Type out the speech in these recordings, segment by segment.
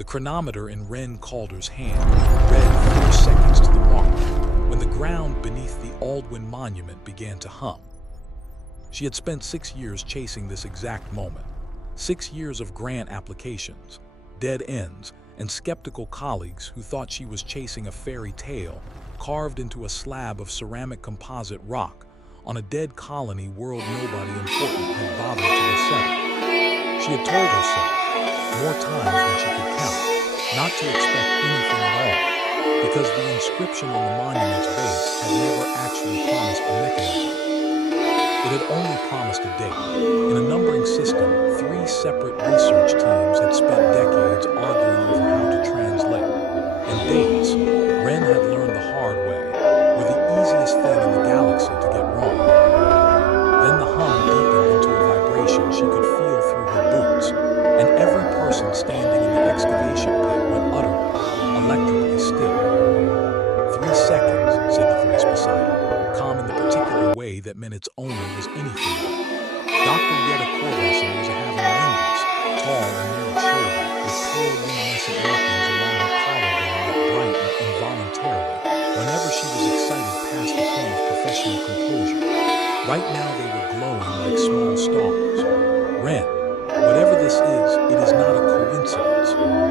The chronometer in Wren Calder's hand read 4 seconds to the mark when the ground beneath the Aldwyn Monument began to hum. She had spent 6 years chasing this exact moment. 6 years of grant applications, dead ends, and skeptical colleagues who thought she was chasing a fairy tale carved into a slab of ceramic composite rock on a dead colony world nobody important had bothered to resettle. She had told herself, more times than she could count, not to expect anything at all, because the inscription on the monument's base had never actually promised a mechanism. It had only promised a date. In a numbering system, 3 separate research teams had spent decades arguing over how to translate. And dates, Wren had learned the hard way, were the easiest thing in the galaxy to get wrong. Then the hum deepened into a vibration she could feel through her boots, and every person standing in the excavation pit went utterly, electrically still. 3 seconds, said the voice beside her, calm in the particular way that meant its owner was anything but. Dr. Yetta Corvesson was a having linguist, tall and narrow-shouldered, with pale luminescent markings along her collarbone that brightened involuntarily whenever she was excited past the point of professional composure. Right now they were glowing like small stars. Wren, whatever this is, it is not a coincidence.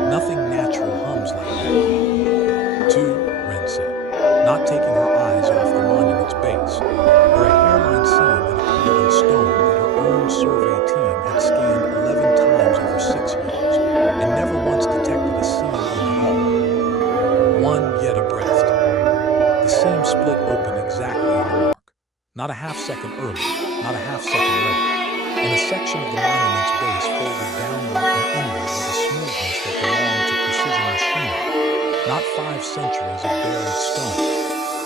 Nothing natural hums like that. 2, Wren said, not taking her eyes off the monument's base, where a hairline seam had appeared in stone that her own survey team had scanned 11 times over 6 years, and never once detected a seam in at all. 1 Yetta breathed. The seam split open exactly on the mark. Not a half-second early, not a half-second late, and a section of the monument's base folded downward and inward with a smoothness that belonged to precision machinery, not 5 centuries of buried stone,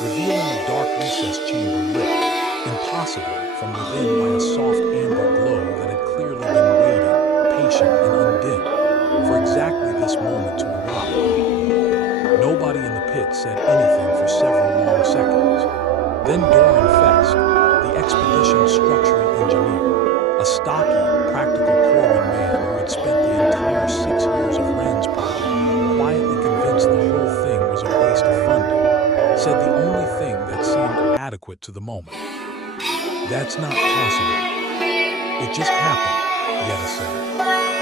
revealing a dark recess chamber lit, impossibly, from within by a soft amber glow that had clearly been waiting, patient and undimmed, for exactly this moment to arrive. Nobody in the pit said anything for several long seconds. Then Doran Fesk, the expedition's structural engineer, a stocky, practical Corwin man who had spent the entire 6 years of Wren's project quietly convinced the whole thing was a waste of funding, said the only thing that seemed adequate to the moment. That's not possible. It just happened, Yetta said.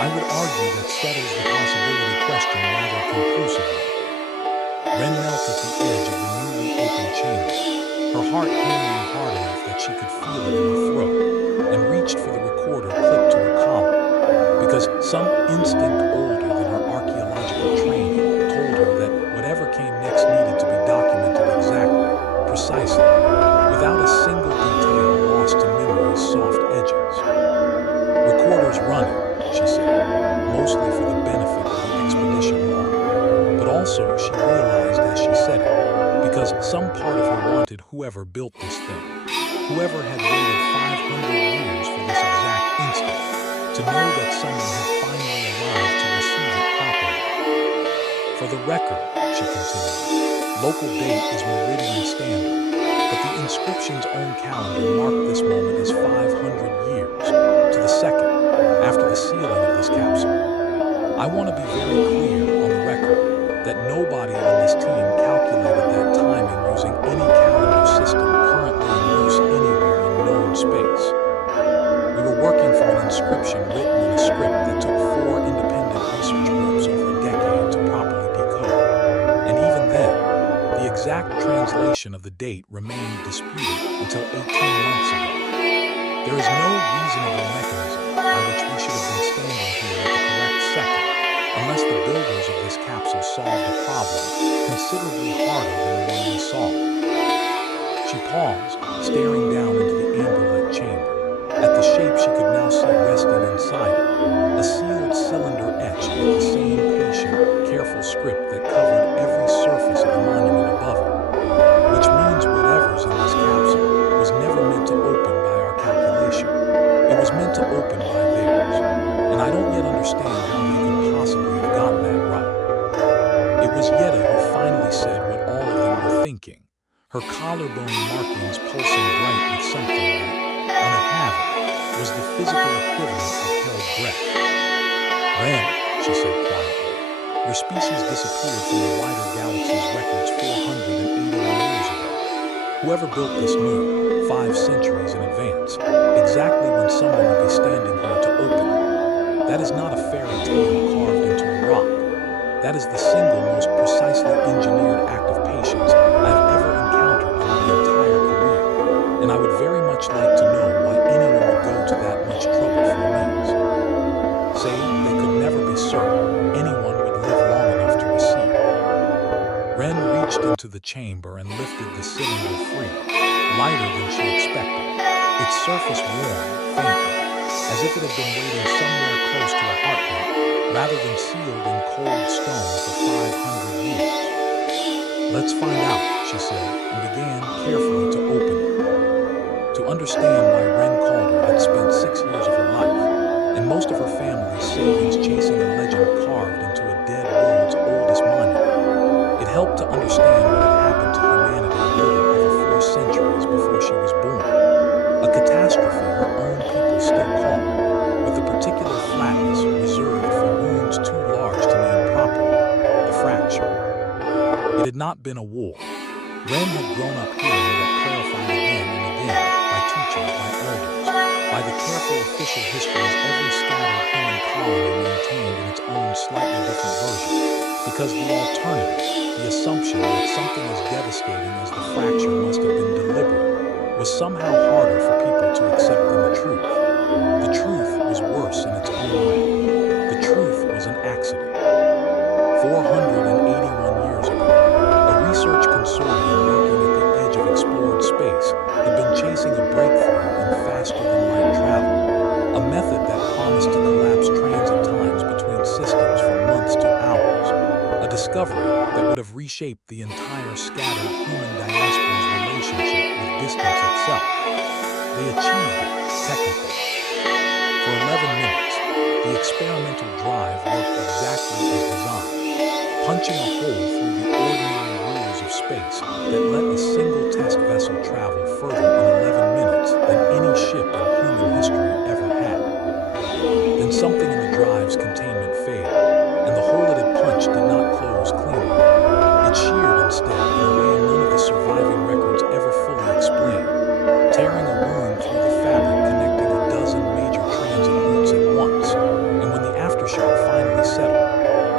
I would argue that settles the possibility question rather conclusively. Wren knelt at the edge of the newly opened chamber, her heart hammering hard enough that she could feel it in her throat, and reached for the recorder clipped to her collar, because some instinct older than her archaeological training told her that whatever came next needed to be documented exactly, precisely, without a single detail lost to memory's soft edges. Recorder's running, she said, mostly for the benefit of the expedition log, but also, she realized as she said it, because some part of her wanted whoever built this thing, whoever had waited 500 years for this exact instant, to know that someone had finally arrived to receive it properly. For the record, she continued, local date is Meridian Standard, but the inscription's own calendar marked this moment as 500 years, to the second, after the sealing of this capsule. I want to be very clear on the record that nobody on this team calculated that timing using any calendar system currently in use anywhere in known space. We were working from an inscription written in a script that took 4 independent research groups over a decade to properly decode. And even then, the exact translation of the date remained disputed until 18 months ago. There is no reasonable mechanism by which we should have been standing here at the correct second, unless the builders of this capsule solved a problem considerably harder than the one we solved. She paused, staring down into the amber-lit chamber, at the shape she could now see resting inside it, a sealed cylinder etched with the same patient, careful script that covered every surface of the monument above it, which means whatever's in this capsule was never meant to open by our calculation. It was meant to open by theirs, and I don't yet understand how they could possibly have gotten that right. It was Yetta who finally said what all of them were thinking, her collarbone markings pulsing bright with something that, on a halving, was the physical equivalent of held breath. Wren, she said quietly, their species disappeared from the wider galaxy's records 481 years ago. Whoever built this knew, 5 centuries in advance, exactly when someone would be standing here to open it. That is not a fairy tale carved into a rock. That is the single most precisely engineered act of patience I have ever encountered in my entire career, and I would very much like to know why anyone would go to that much trouble for a means. Say, they could never be certain anyone would live long enough to receive. Wren reached into the chamber and lifted the cylinder free, lighter than she expected, its surface warm, faintly, as if it had been waiting somewhere close to a heartbeat, rather than sealed in cold stone for 500 years. "Let's find out," she said, and began carefully to open it. To understand why Wren Calder had spent 6 years of her life, and most of her family's savings chasing a legend carved into a dead world's oldest monument, it helped to understand what had happened to humanity a little over 4 centuries before she was born. A catastrophe her own people still call, with the particular flatness reserved for wounds too large to name properly, the fracture. It had not been a war. Wren had grown up hearing that clarified again and again, by teachers, by elders, by the careful official histories every scattered human colony maintained in its own slightly different version, because the alternative, the assumption that something as devastating as the fracture must have been deliberate, was somehow harder for people to accept than the truth. The truth was worse in its own way. The truth was an accident. 481 years ago, a research consortium working at the edge of explored space had been chasing a breakthrough in faster-than-light travel, a method that promised to collapse transit times between systems from months to hours, a discovery that would have reshaped the entire scattered human diaspora's relationship with distance itself. They achieved it, technically. For 11 minutes, the experimental drive worked exactly as designed, punching a hole through the ordinary rules of space that let a single test vessel travel further in 11 minutes than any ship in human history ever had. Then something in the drive's containment failed, and the hole it had punched did not close cleanly. It sheared instead in a way none of the surviving records ever fully explained, tearing a wound through the fabric connecting a dozen major transit routes at once. And when the aftershock finally settled,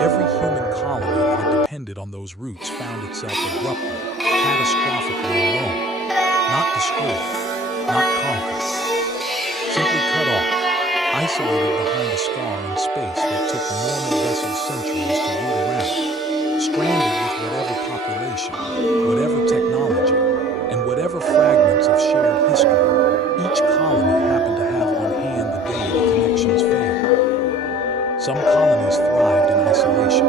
every human colony that had depended on those routes found itself abruptly, catastrophically alone, not destroyed, not conquered, simply cut off, isolated behind a scar in space that took normal vessels centuries to root around, stranded with whatever population, whatever technology, and whatever fragments of shared history each colony happened to have on hand the day the connections failed. Some colonies thrived in isolation.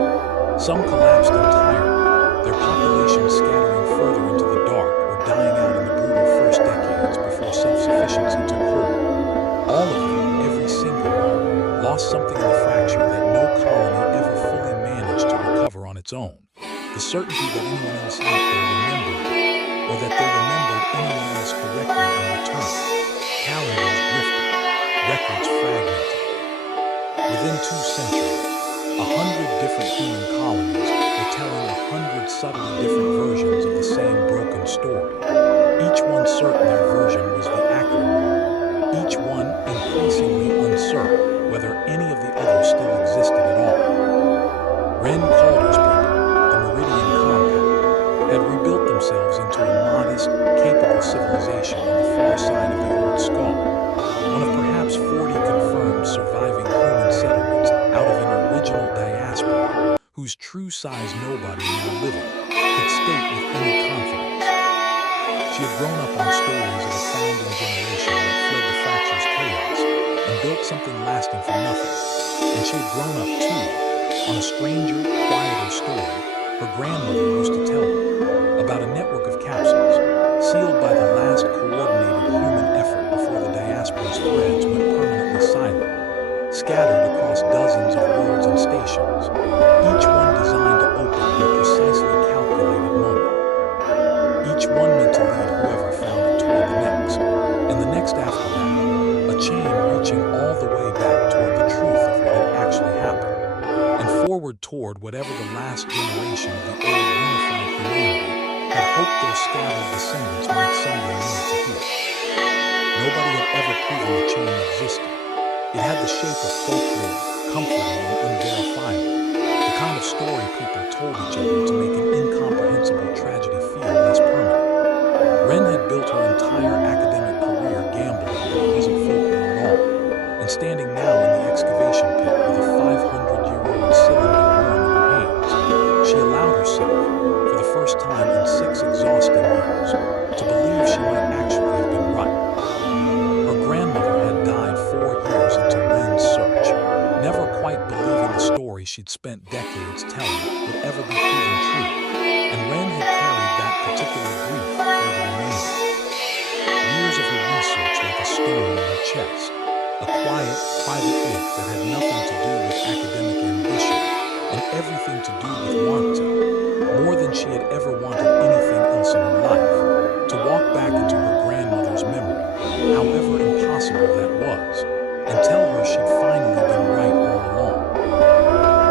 Some collapsed entirely, their populations scattering further into the dark or dying out in the brutal first decades before self-sufficiency took hold. All of them, every single one, lost something in the fracture that no colony ever fully managed to recover on its own. The certainty that anyone else out there remembered it, or that they remembered anyone else correctly in return. Calendars drifted, records fragmented. Within 2 centuries, 100 different human colonies were telling 100 subtly different versions of the same broken story, each one certain their version was the accurate one, each one increasingly uncertain whether any of the others still existed at all. Wren Calder's people, the Meridian Compact, had rebuilt themselves into a modest, capable civilization on the far side of the old skull, one of perhaps 40 confirmed surviving human settlements out of an original diaspora whose true-size nobody now living could state with any confidence. She had grown up on stories of a founding generation that fled the fracture's chaos and built something lasting from nothing. And she had grown up, too, on a stranger, quieter story her grandmother used to tell her about a network of capsules, sealed by the last coordinated human effort before the diaspora's threads went permanently silent, scattered across dozens of worlds and stations, each one designed to open in a precisely calculated moment. Each one meant to lead whoever found it toward the next, and the next after that, a chain reaching all the way back toward the truth of what had actually happened, and forward toward what whatever the last generation of the old unified humanity had hoped their scattered descendants might someday need to hear. Nobody had ever proven the chain existed. It had the shape of folklore, comforting and unverifiable, the kind of story people told each other to make an incomprehensible tragedy feel less permanent. Wren had built her entire academic career gambling that it wasn't folklore at all, and standing now in the excavation pit with a 500-year-old cylinder warm in her hands, she allowed herself, for the first time in 6 exhausting years, to believe she might actually have been right. Her grandmother had died 4 years into Wren's search, never quite believing the story she'd spent decades telling would ever be proven true, and Wren had carried that particular grief for the remainder. Years of her research like a stone in her chest, a quiet, private ache that had nothing to do with academic ambition and everything to do with want to, more than she had ever wanted anything else in her life, to walk back into her grandmother's memory, however impossible that was, and tell her she'd finally been right all along.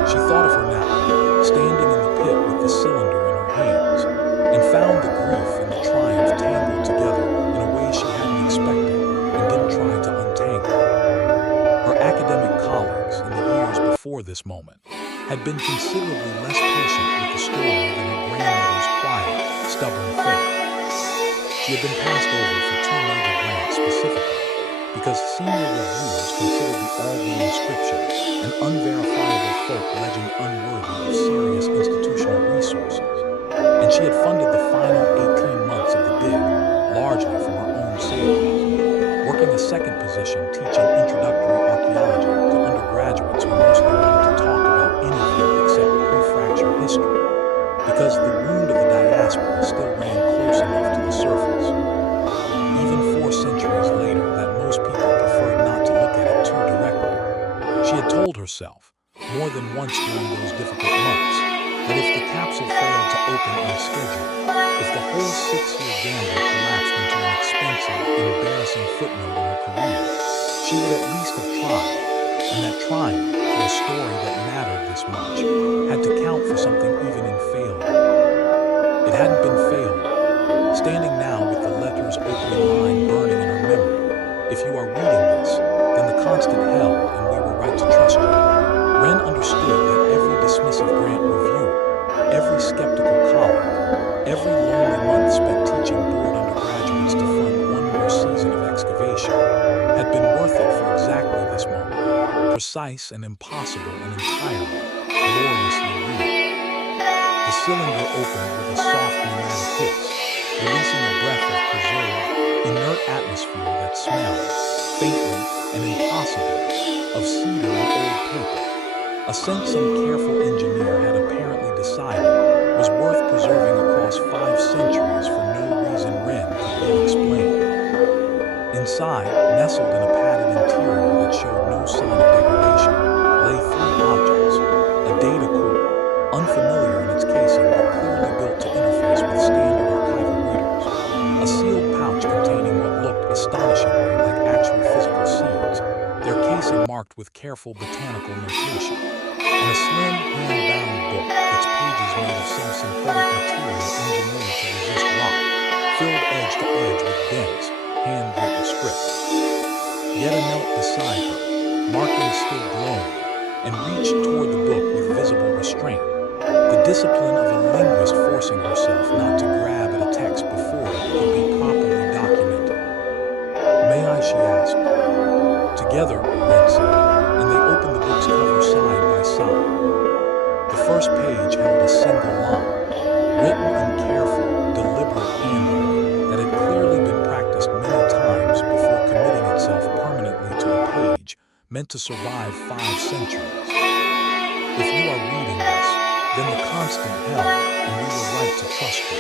She thought of her now, standing in the pit with the cylinder in her hands, and found the grief and the triumph tangled together in a way she hadn't expected and didn't try to untangle. Her academic colleagues in the years before this moment had been considerably less patient with the story than her grandmother's quiet, stubborn faith. She had been passed over for 2 major grants specifically, because senior reviewers considered the Aldwin inscription an unverifiable folk legend unworthy of serious institutional resources, and she had funded the final 18 months of the dig, largely from her own savings, working a second position teaching introductory archaeology to undergraduates who mostly wanted to talk about anything except pre-fracture history, because the wound of the diaspora still ran close enough to the surface. Even 4 centuries later, that most people preferred not to look at it too directly. She had told herself, more than once during those difficult months, that if the capsule failed to open on schedule, if the whole 6-year gamble collapsed into an expensive, embarrassing footnote in her career, she would at least have tried, and that trying, for a story that mattered this much, had to count for something even in failure. It hadn't been failure. Standing now with the letter's opening line burning in her memory, if you are reading this, then the constant held and we were right to trust you. Wren understood that every dismissive grant reviewer, every skeptical colleague, every lonely month spent teaching bored undergraduates to fund 1 more season of excavation had been worth it for exactly this moment, precise and impossible and entirely, gloriously real. The cylinder opened with a soft pneumatic hiss, releasing a breath of preserved, inert atmosphere that smelled, faintly and impossibly, of cedar and old paper, a scent some careful engineer had apparently decided was worth preserving across 5 centuries for no reason Wren could yet explain. Inside, nestled in a padded interior that showed no sign of degradation, lay 3 objects: a data core, unfamiliar in its casing but clearly built to interface with standard archival readers, a sealed pouch containing what looked astonishingly like actual physical seeds, their casing marked with careful botanical notation, and a slim, hand-bound book, its pages made of some synthetic material engineered to resist rot, filled edge to edge with dense, hand-written script. Yet knelt beside her, markings still glowing, and reached toward the book with visible restraint, the discipline of a linguist forcing herself not to grab at a text before it could be properly documented. "May I?" she asked. "Together," Wren said, and they opened the book's cover side by side. The first page held a single line, written in careful, deliberate handwriting that had clearly been practiced many times before committing itself permanently to a page meant to survive 5 centuries. "If you are reading this, then the constant held, and we were right to trust you."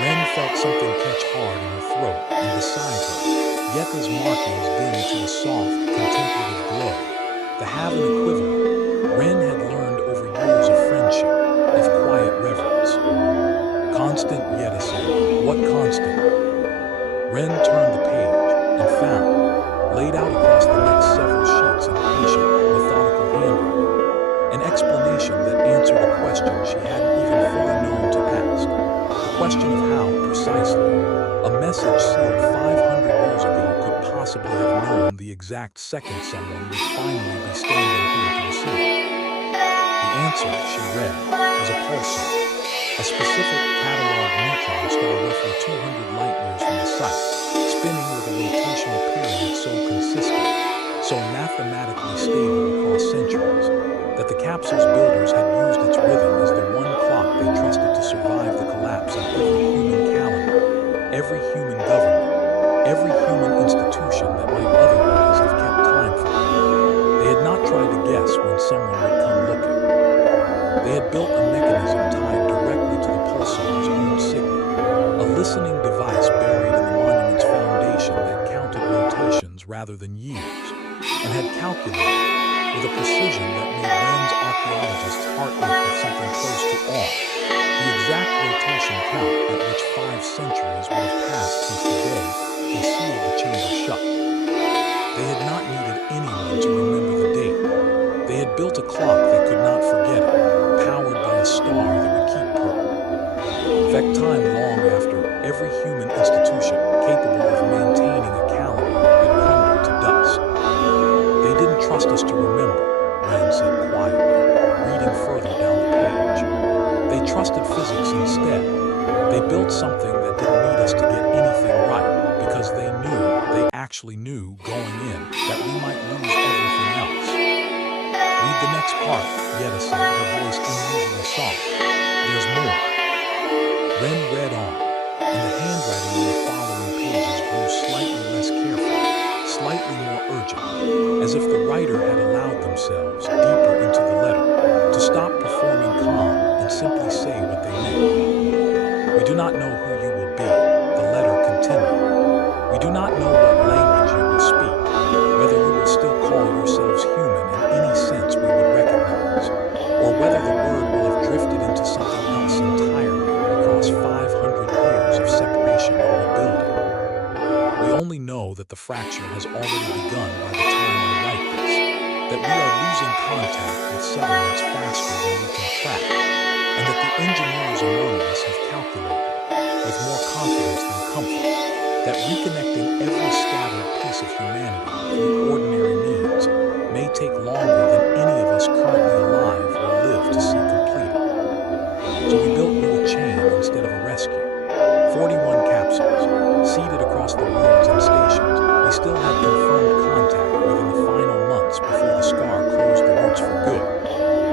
Wren felt something catch hard in her throat, and beside her, Yeka's markings dimmed to a soft, contemplative glow. To have an equivalent, Wren had learned over years of friendship, of quiet reverence. "Constant," Yetta said. "What constant?" Wren turned the page and found, laid out across the next several sheets in patient, methodical handwriting, an explanation that answered question of how, precisely, a message sealed 500 years ago could possibly have known the exact second someone would finally be standing here to receive it. The answer, she read, was a pulsar, a specific catalog neutron star roughly 200 light-years from the site, spinning with a rotational period so consistent, so mathematically stable across centuries, that the capsule's builders had used its rhythm as the one clock they trusted to survive the collapse of every human calendar, every human government, every human institution that might otherwise have kept time for them. They had not tried to guess when someone would come looking. They had built a mechanism tied directly to the pulsar's own signal, a listening device buried in the monument's foundation that counted rotations rather than years, and had calculated, with a precision that made Wren's archaeologist's heart ache with something close to awe, the exact rotation count at which 5 centuries would have passed since the day they sealed the chamber shut. They had not needed anyone to remember the date. They had built a clock that could not forget it, powered by a star that would keep perfect time long after every human institution capable of maintaining a calendar had crumbled to dust. They didn't trust us to remember, Wren said quietly, reading further down the page. They trusted physics instead. They built something that didn't need us to get anything right because they actually knew going in that we might lose everything else. Read the next part, Yetta said, her voice unusually soft. There's more. Wren read on, and the handwriting on the following pages grew slightly less careful, slightly more urgent, as if the writer had allowed themselves deeper into the letter to stop performing calm and simply say what they meant. We do not know who you will be, the letter continued. We do not know what language you will speak, whether you will still call yourselves human in any sense we would recognize, or whether the word will have drifted into something else entirely across 500 years of separation and rebuilding. We only know that the fracture has already begun by the time we write this, that we are losing contact with settlements faster than we can track, and that the engineers among us have calculated, with more confidence than comfort, that reconnecting every scattered piece of humanity through ordinary means may take longer than any of us currently alive will live to see completed. So we built you a chain instead of a rescue. 41 capsules, seeded across the worlds and stations. We still had confirmed contact within the final months before the scar closed the roots for good.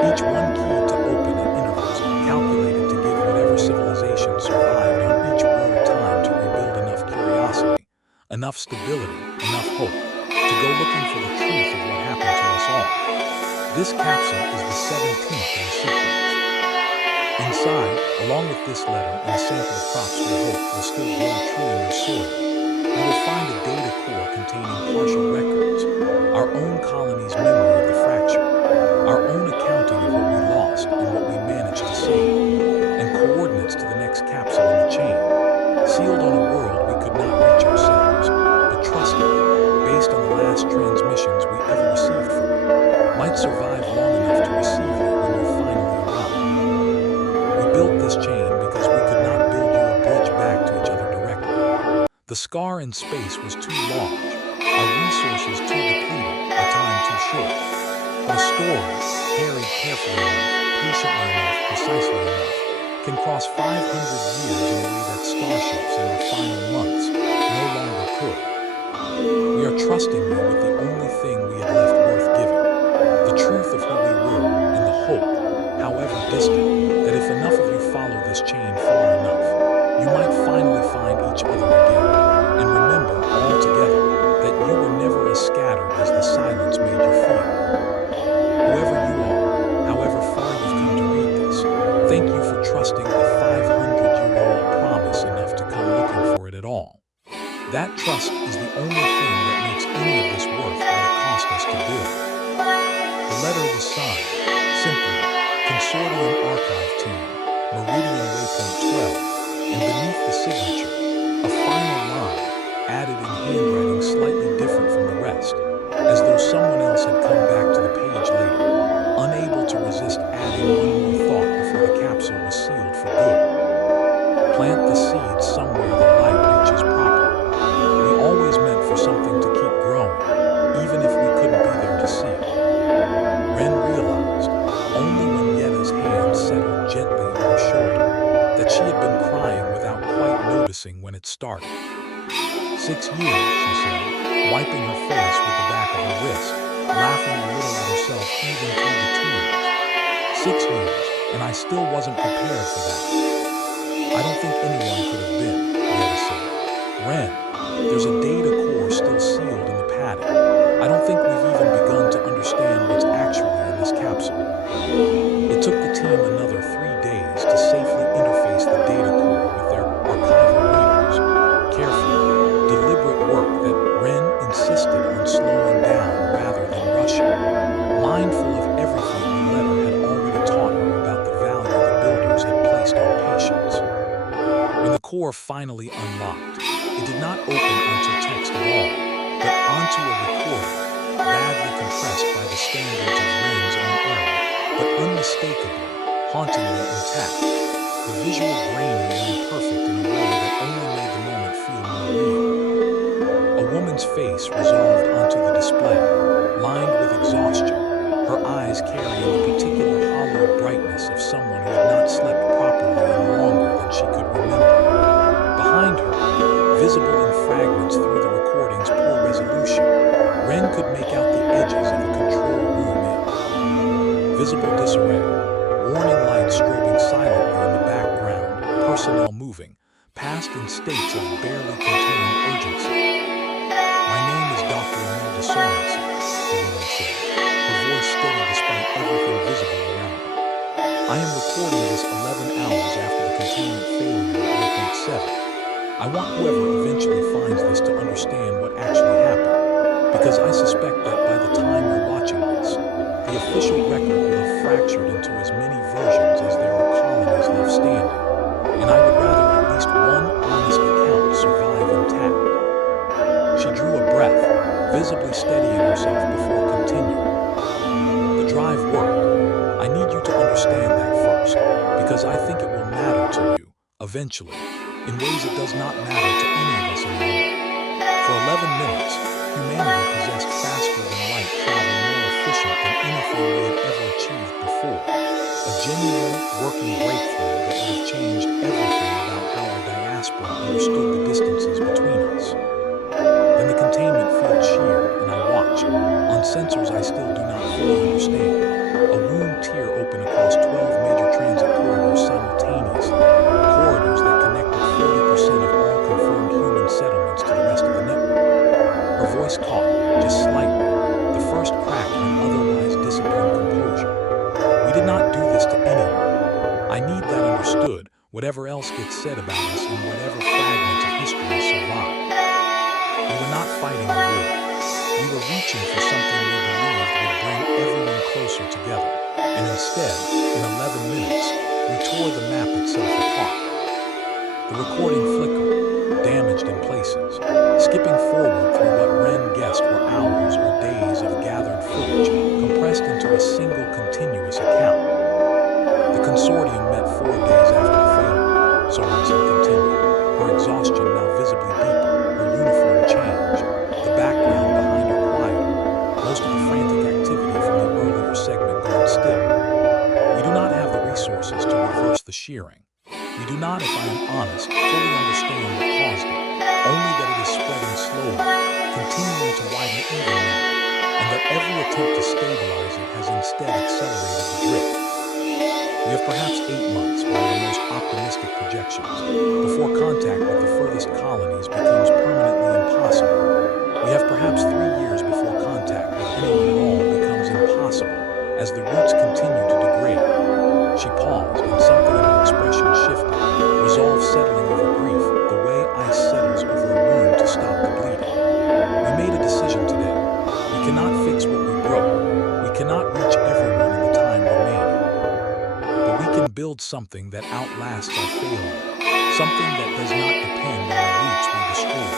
Each one keyed to open at intervals, calculated to give whatever civilization survived on each world time to rebuild enough curiosity, enough stability, enough hope, to go looking for the truth of what happened to us all. This capsule is the 17th in the sequence. Inside, along with this letter and a sample of crops we hope will still grow true in your soil, you will find a data core containing partial records, our own colony's memory of the fracture, our own accounting of what we lost and what we managed to save, and coordinates to the next capsule in the chain, sealed on a world we could not reach ourselves, but trusted, based on the last transmissions we ever received from you, might survive long enough to receive you when you finally arrive. We built this chain because we could not build you a bridge back to each other directly. The scar in space was too large, our resources too depleted, our time too short. But a story, carried carefully enough, patiently enough, precisely enough, can cross 500 years in a way that starships in our final months no longer could. We are trusting you with the only thing we had left worth giving, the truth of who we were and the hope, however distant, that if enough of you follow this chain far enough, you might finally find each other again, and remember all together that you were never as scattered as the silence made you feel. Whoever you are, however far you've come to read this, thank you for trusting a 500-year-old promise enough to come looking for it at all. That trust is the only thing that makes any of this worth what it cost us to build. The letter was signed, simply, Consortium Archive Team, Meridian Waypoint 12, and beneath the signature, a final line, added in handwriting slightly different from the rest, as though someone else had come back to the page later, unable to resist adding one more thought before the capsule was sealed for good. Plant promising when it started. 6 years, she said, wiping her face with the back of her wrist, laughing a little at herself even through the tears. 6 years, and I still wasn't prepared for that. I don't think anyone could have been, Yetta said. Wren, there's a data core still sealed in the padding. I don't think we've even begun to understand what's actually in this capsule. It took the team another 3 days to safely interface the data core with their archival readers. Careful, deliberate work that Wren insisted on slowing down rather than rushing, mindful of everything the letter had already taught her about the value the builders had placed on patience. When the core finally unlocked, it did not open onto text at all, but onto a recording, badly compressed by the standards of Wren's own era, but unmistakably, hauntingly intact. The visual grainy and imperfect in a way that only made the moment feel more real. A woman's face resolved onto the display, lined with exhaustion, her eyes carrying the particular hollowed brightness of someone who had not slept properly in longer than she could remember. Behind her, visible in fragments through the recording's poor resolution, Wren could make out the edges of a control room in visible disarray, warning lights strobing silently in the background, personnel moving, past in states of barely contained urgency. My name is Dr. Imelda Sorensen, the woman said, her voice steady despite everything visible around her. I am recording this 11 hours after the containment failure at Waypoint 7. I want whoever eventually finds this to understand what actually happened, because I suspect that by the time you're watching this, the official record will have fractured into as many versions as there are colonies left standing, and I would rather at least one honest account survive intact. She drew a breath, visibly steadying herself before continuing. The drive worked. I need you to understand that first, because I think it will matter to you, eventually, in ways it does not matter to any of us anymore. For 11 minutes, humanity possessed faster-than-light travel more efficient than anything we had ever achieved before. A genuine, working breakthrough that would have changed everything about how our diaspora understood the distances between us. Then the containment field sheared, and I watched, on sensors I still do not fully understand, a wound tier open across 12 major transit corridors simultaneously, corridors that connected 40% of all confirmed human settlements to the rest of the network. Her voice caught, just slightly, the first crack in an otherwise disciplined composure. We did not do this to anyone. I need that understood, whatever else gets said about us and whatever fragments of history survive. We were not fighting a war. We were reaching for something we believed would bring everyone closer together. And instead, in 11 minutes, we tore the map itself apart. The recording flickered, damaged in places, skipping forward through what Wren guessed were hours or days of gathered footage, compressed into a single continuous account. The consortium met 4 days after the failure, Sorensen continued, her exhaustion now visibly deeper, her uniform changed, the background behind her quieter, most of the frantic activity from the earlier segment gone still. We do not have the resources to reverse the shearing. We do not, if I am honest, fully understand what caused it, only that it is spreading slowly, continuing to widen even now, and that every attempt to stabilize it has instead accelerated the drift. We have perhaps 8 months, by the most optimistic projections, before contact with the furthest colonies becomes permanently impossible. We have perhaps 3 years before contact with anyone at all becomes impossible, as the roots continue to degrade. She paused, and something in her expression shifted, resolve settling over grief, the way ice settles over a wound to stop the bleeding. We made a decision today. We cannot fix what we broke. We cannot reach everyone in the time remaining. But we can build something that outlasts our failure, something that does not depend on the roots we destroyed,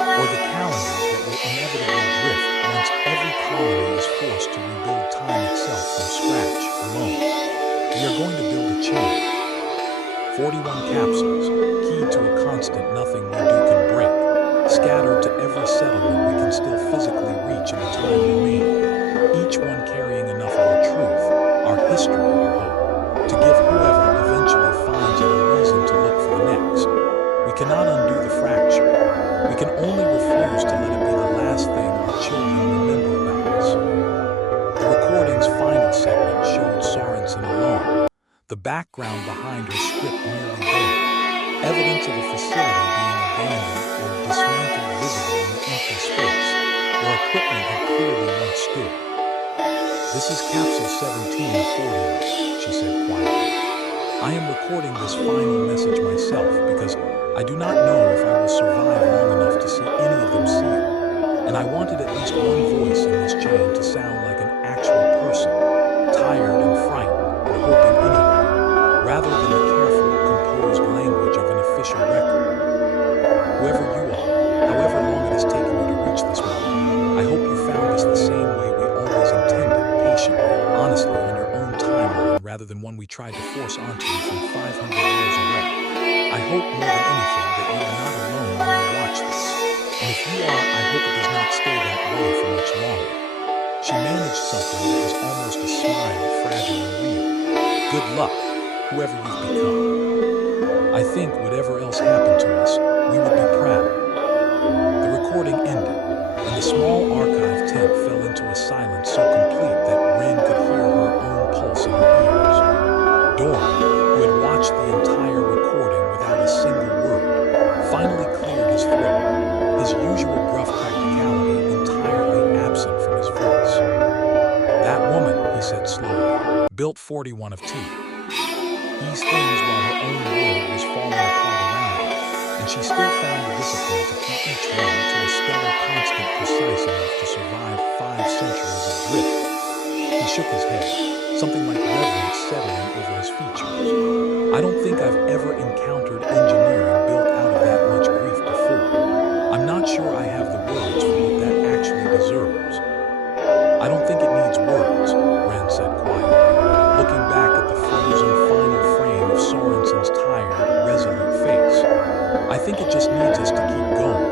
or the calendars that will inevitably drift once every colony is forced to rebuild time itself from scratch alone. We are going to build a chain. 41 capsules, keyed to a constant nothing we do can break, scattered to every settlement we can still physically reach in the time remaining, each one carrying enough of our truth, our history, our hope, to give whoever eventually finds it a reason to look for the next. We cannot undo the background behind her stripped nearly bare, evidence of a facility being abandoned or dismantled visible in the empty space where equipment had clearly once stood. "This is Capsule 1740," she said quietly. "I am recording this final message myself because I do not know if I will survive long enough to see any of them sealed, and I wanted at least one voice in this chain to sound like an actual person, tired and frightened and hoping anyway, rather than the careful, composed language of an official record. Whoever you are, however long it has taken you to reach this moment, I hope you found this the same way we always intended, patiently, honestly, on your own timeline rather than one we tried to force onto you from 500 years away. I hope more than anything that you are not alone when you watch this. And if you are, I hope it does not stay that way for much longer." She managed something that was almost a smile, fragile and real. "Good luck, whoever you've become. I think whatever else happened to us, we would be proud." The recording ended, and the small archive tent fell into a silence so complete that Wren could hear her own pulse in her ears. Doran, who had watched the entire recording without a single word, finally cleared his throat, his usual gruff practicality entirely absent from his voice. "That woman," he said slowly, "built 41 of teeth. These things while her own world was falling apart around her, and she still found the discipline to keep each one to a stellar constant precise enough to survive 5 centuries of drift." He shook his head, something like reverence settling over his features. "I don't think I've ever encountered engineering built out of that much grief before. I'm not sure I have the words for what that actually deserves." "I don't think it needs words," Wren said quietly, looking back at the frozen final frame of Sorensen's tired, resolute face. "I think it just needs us to keep going."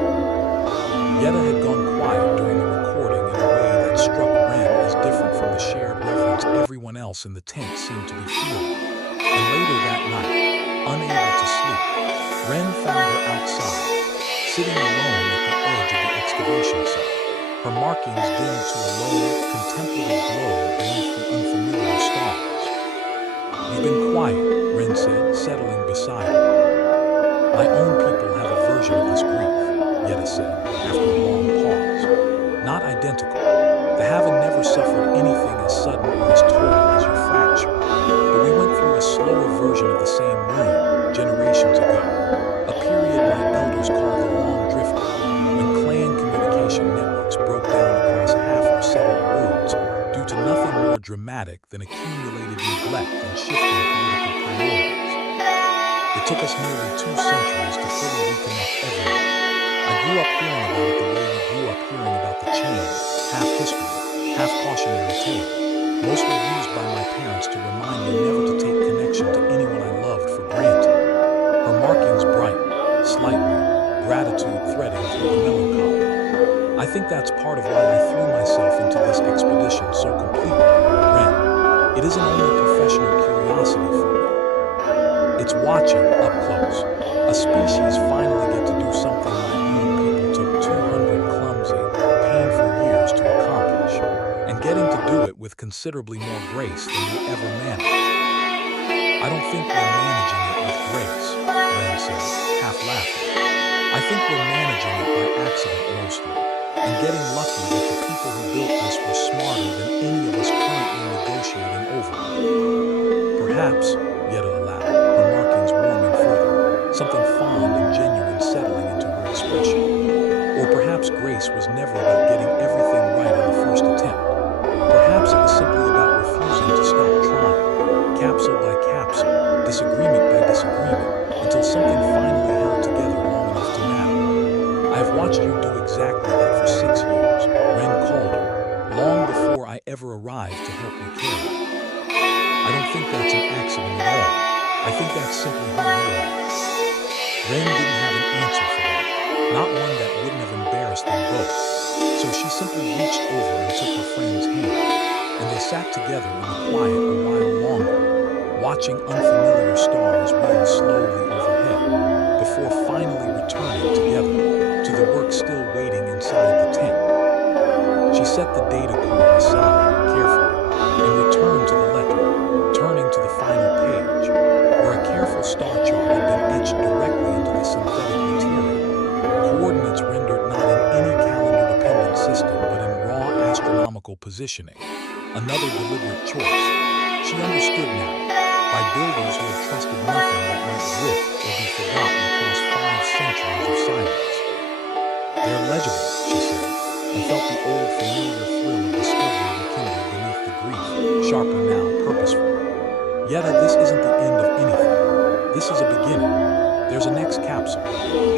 Yetta had gone quiet during the recording in a way that struck Wren as different from the shared reverence everyone else in the tent seemed to be feeling. And later that night, unable to sleep, Wren found her outside, sitting alone at the edge of the excavation site, her markings dimmed to a low, contemplative glow beneath the unfamiliar stars. "You've been quiet," Wren said, settling beside her. "My own people have a version of this grief," Yetta said, after a long pause. "Not identical. The Haven never suffered anything as sudden or as total as your fracture, but we went through a slower version of the same wound generations ago, a period my elders called the Long Drifting, when clan communication networks broke down across half our settled worlds due to nothing more dramatic than accumulated neglect and shifting political priorities. It took us nearly 2 centuries to fully reconnect everyone. I grew up hearing about it the way you grew up hearing about the chain, half history, half cautionary tale, mostly used by my parents to remind me never to take connection to anyone I loved for granted." Her markings brightened, slightly, gratitude threading through the melancholy. "I think that's part of why I threw myself into this expedition so completely, Wren. It isn't only professional curiosity for me. It's watching, up close, a species finally get to do something my own people took 200 clumsy, painful years to accomplish, and getting to do it with considerably more grace than we ever managed." "I don't think we're managing it with grace," Wren said, half laughing. "I think we're managing it by accident mostly, and getting lucky that the people who built this were smarter than any of us currently negotiating over it." "Perhaps," Yetta allowed, her markings warming further, something fond and genuine settling into her expression. "Or perhaps grace was never about getting everything right on the first attempt. Perhaps it was simply about refusing to stop trying, capsule by capsule, disagreement by disagreement, until something finally held together long enough to matter. I have watched you do exactly that for 6 years, Wren Calder, long before I ever arrived to help you carry it. I don't think that's an accident at all. I think that's simply who you are." Wren didn't have an answer for that, not one that wouldn't have embarrassed them both. So she simply reached over and took her friend's hand, and they sat together in the quiet a while longer, watching unfamiliar stars wheel slowly overhead, before finally returning together to the work still waiting inside the tent. She set the data core aside carefully and returned to the letter, turning to the final page. positioning, another deliberate choice. She understood now, by builders who had trusted nothing that might drift or be forgotten across 5 centuries of silence. "They're legible," she said, and felt the old familiar thrill of discovery rekindle beneath the grief, sharper now, purposeful. "Yetta, this isn't the end of anything. This is a beginning. There's a next capsule.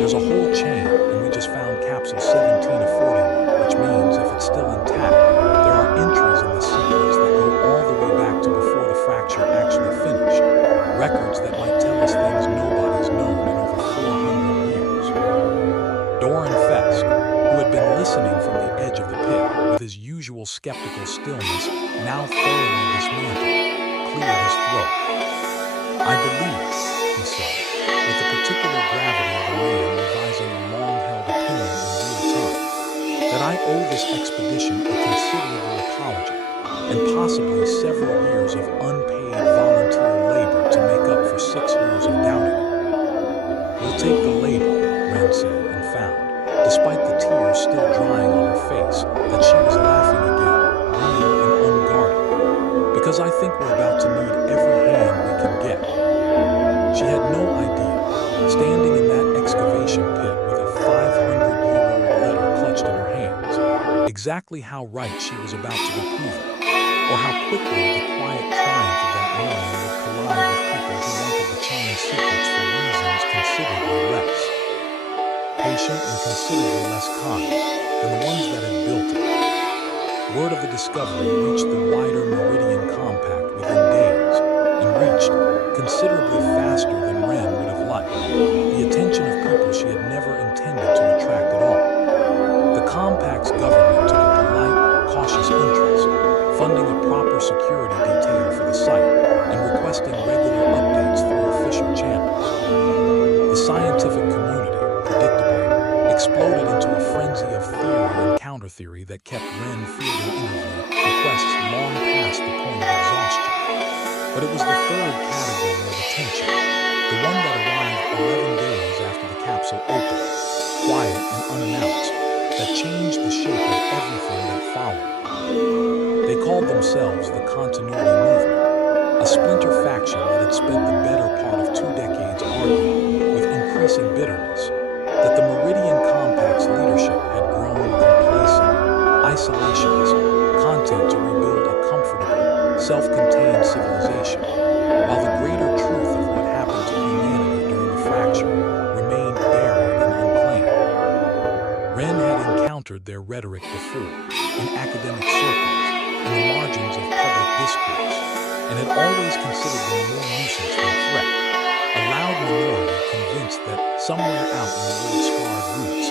There's a whole chain, and we just found capsule 17 of 41, which means if it's still intact, there are entries in the sequence that go all the way back to before the fracture actually finished. Records that might tell us things nobody's known in over 400 years." Doran Fesk, who had been listening from the edge of the pit with his usual skeptical stillness, now thoroughly dismantled, cleared his throat. "I believe," he said, with the particular gravity of a man revising a long-held opinion in real time, "that I owe this expedition a considerable apology, and possibly several years of unpaid volunteer labor to make up for 6 years of doubting it." "We'll take the labor," Wren said, and found, despite the tears still drying on her face, that she was laughing again, real and unguarded. "Because I think we're about to need every hand we can get." She had no idea, standing in that excavation pit with a 500-year-old letter clutched in her hands, exactly how right she was about to be proven, or how quickly the quiet triumph of that morning would collide with people who wanted the chain's secrets for reasons considerably less patient and considerably less kind than the ones that had built it. Word of the discovery reached the wider Meridian Compact within days, and reached, considerably faster than Wren would have liked, the attention of people she had never intended to attract at all. The Compact's government took a polite, cautious interest, funding a proper security detail for the site, and requesting regular updates through official channels. The scientific community, predictably, exploded into a frenzy of theory and counter-theory that kept Wren fielding interview requests long past the point of exhaustion. But it was the third category of attention, the one that arrived 11 days after the capsule opened, quiet and unannounced, that changed the shape of everything that followed. They called themselves the Continuity Movement, a splinter faction that had spent the better part of 2 decades arguing, with increasing bitterness, that the Meridian Compact's leadership had grown complacent, isolationist, content to rebuild a comfortable, self-contained civilization, while the greater truth of what happened to humanity during the fracture remained buried and unclaimed. Wren had encountered their rhetoric before, in academic circles, in the margins of public discourse, and had always considered them more nuisance than threat. A loud minority convinced that somewhere out in the old scarred roots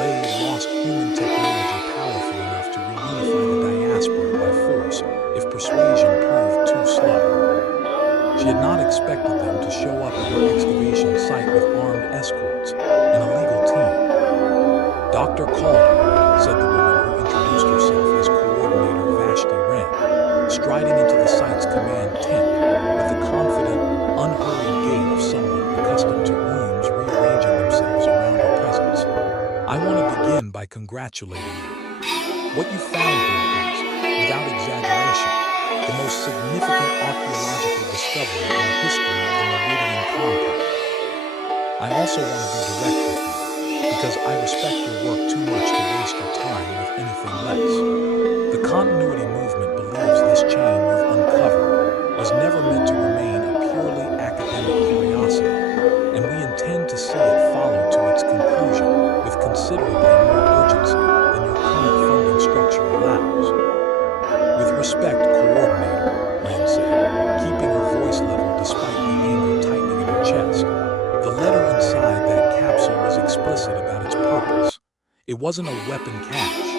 lay lost human technology powerful enough to reunify the diaspora by force if persuasion proved too slow. She had not expected them to show up at her excavation site with armed escorts and a legal team. "Dr. Calder," said the woman who introduced herself as Coordinator Vashti Wren, striding into the site's command tent with the confident, unhurried gait of someone accustomed to rooms rearranging themselves around her presence. "I want to begin by congratulating you. What you found here is, without exaggeration, the most significant archaeological discovery in the history of the Meridian Compact. I also want to be direct with you, because I respect your work too much to waste your time with anything less. The Continuity Movement believes this chain you've uncovered was never meant to remain a purely academic curiosity, and we intend to see it followed to its conclusion with considerably more urgency than your current funding structure allows." "With respect, Coordinator," Wren said, keeping her voice level despite the anger tightening in her chest, "the letter inside that capsule was explicit about its purpose. It wasn't a weapon cache.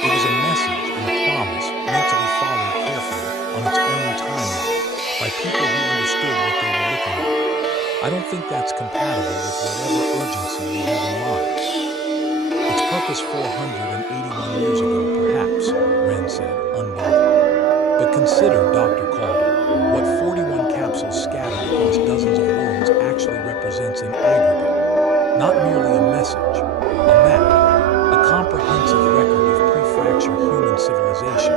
It was a message and a promise meant to be followed carefully on its own timeline by people who understood what they were looking at. I don't think that's compatible with whatever urgency you have in mind." "Its purpose 481 years ago, perhaps," Wren said, unbothered. "But consider, Dr. Calder, what 41 capsules scattered across dozens of worlds actually represents in aggregate. Not merely a message, a map, a comprehensive record of pre-fracture human civilization,